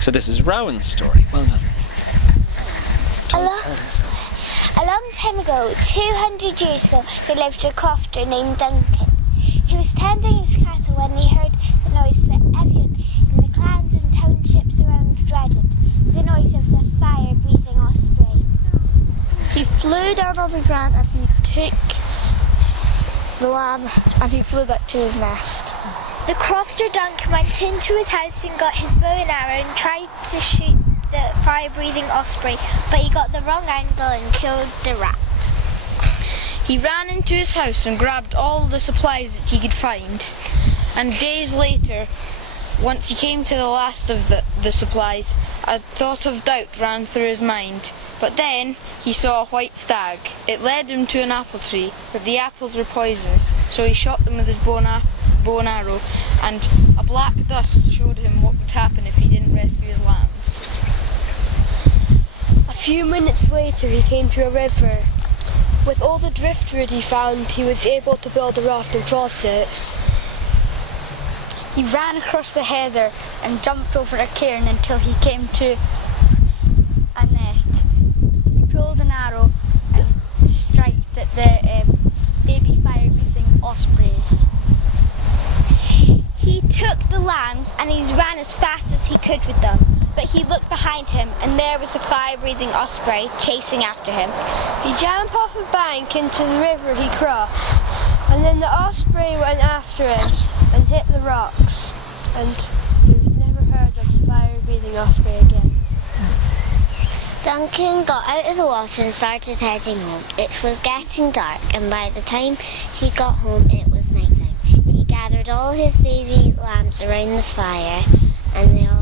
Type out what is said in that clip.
So this is Rowan's story. Well done. A long time ago, 200 years ago, there lived a crofter named Duncan. He was tending his cattle when he heard the noise that everyone in the clans and townships around dreaded, the noise of the fire-breathing osprey. He flew down on the ground and he took the lamb and he flew back to his nest. The crofter Duncan went into his house and got his bow and arrow and tried to shoot the fire-breathing osprey, but he got the wrong angle and killed the rat. He ran into his house and grabbed all the supplies that he could find, and days later, once he came to the last of the supplies, a thought of doubt ran through his mind. But then he saw a white stag. It led him to an apple tree, but the apples were poisonous, so he shot them with his bow and arrow, and a black dust showed him what would happen if he didn't rescue his lambs. A few minutes later he came to a river. With all the driftwood he found, he was able to build a raft and cross it. He ran across the heather and jumped over a cairn until he came to a nest. He pulled an arrow and striked at the baby fire-breathing ospreys. He took the lambs and he ran as fast as he could with them, but he looked behind him and there was the fire-breathing osprey chasing after him. He jumped off a bank into the river he crossed, and then the osprey went after him and hit the rocks, and he was never heard of the fire-breathing osprey again. Duncan got out of the water and started heading home. It was getting dark, and by the time he got home it was night time. He gathered all his baby lambs around the fire, and they all